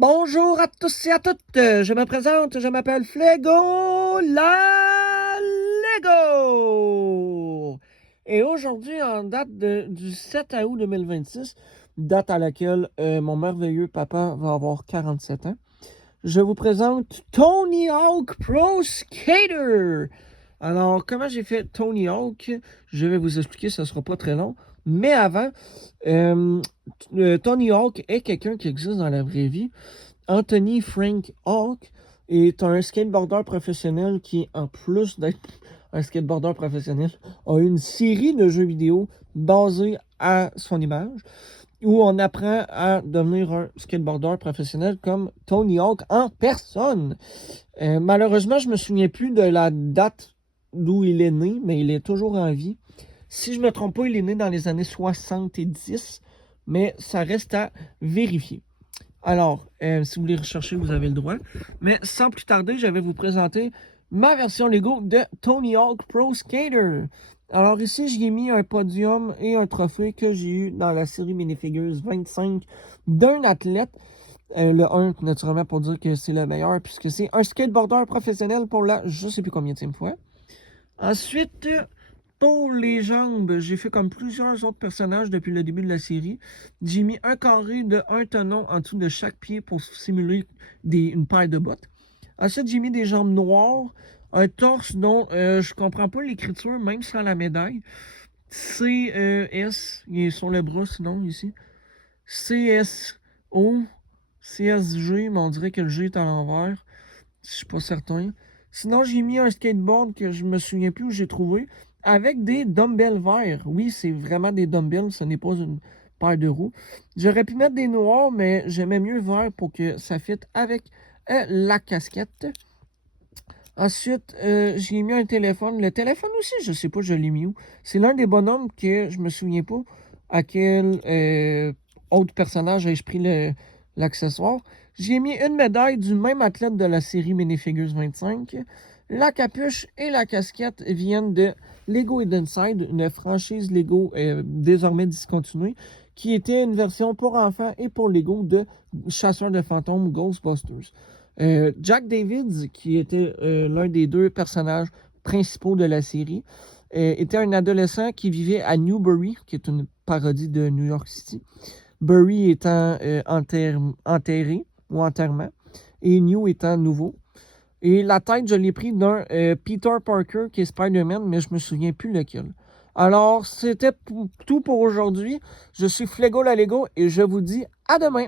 Bonjour à tous et à toutes, je me présente, je m'appelle Flégo la Lego. Et aujourd'hui, en date du 7 août 2026, date à laquelle mon merveilleux papa va avoir 47 ans, je vous présente Tony Hawk Pro Skater. Alors, comment j'ai fait Tony Hawk? Je vais vous expliquer, ce ne sera pas très long. Mais avant, euh, Tony Hawk est quelqu'un qui existe dans la vraie vie. Anthony Frank Hawk est un skateboarder professionnel qui, en plus d'être un skateboarder professionnel, a une série de jeux vidéo basés à son image, où on apprend à devenir un skateboarder professionnel comme Tony Hawk en personne. Malheureusement, je ne me souviens plus de la date d'où il est né, mais il est toujours en vie. Si je ne me trompe pas, il est né dans les années 70, mais ça reste à vérifier. Alors, si vous voulez rechercher, vous avez le droit. Mais sans plus tarder, je vais vous présenter ma version Lego de Tony Hawk Pro Skater. Alors ici, j'y ai mis un podium et un trophée que j'ai eu dans la série Minifigures 25 d'un athlète. Le 1, naturellement, pour dire que c'est le meilleur, puisque c'est un skateboarder professionnel pour la je ne sais plus combien de fois. Ensuite, pour les jambes, j'ai fait comme plusieurs autres personnages depuis le début de la série. J'ai mis un carré de un tenon en dessous de chaque pied pour simuler une paire de bottes. Ensuite, j'ai mis des jambes noires, un torse dont je comprends pas l'écriture, même sans la médaille. CS, il est sur le bras sinon ici. CSO, CSG, mais on dirait que le G est à l'envers. Je suis pas certain. Sinon, j'ai mis un skateboard que je me souviens plus où j'ai trouvé avec des dumbbells verts. Oui, c'est vraiment des dumbbells, ce n'est pas une paire de roues. J'aurais pu mettre des noirs, mais j'aimais mieux vert pour que ça fitte avec la casquette. Ensuite, j'ai mis un téléphone. Le téléphone aussi, je sais pas, je l'ai mis où. C'est l'un des bonhommes que je me souviens pas à quel autre personnage ai-je pris l'accessoire. J'ai mis une médaille du même athlète de la série Minifigures 25. La capuche et la casquette viennent de Lego Hidden Side, une franchise Lego désormais discontinuée, qui était une version pour enfants et pour Lego de Chasseurs de fantômes Ghostbusters. Jack Davids, qui était l'un des deux personnages principaux de la série, était un adolescent qui vivait à Newbury, qui est une parodie de New York City. Bury étant enterré ou enterrement, et New étant nouveau. Et la tête, je l'ai pris d'un Peter Parker qui est Spider-Man, mais je me souviens plus lequel. Alors, c'était tout pour aujourd'hui. Je suis Flégo la Lego et je vous dis à demain.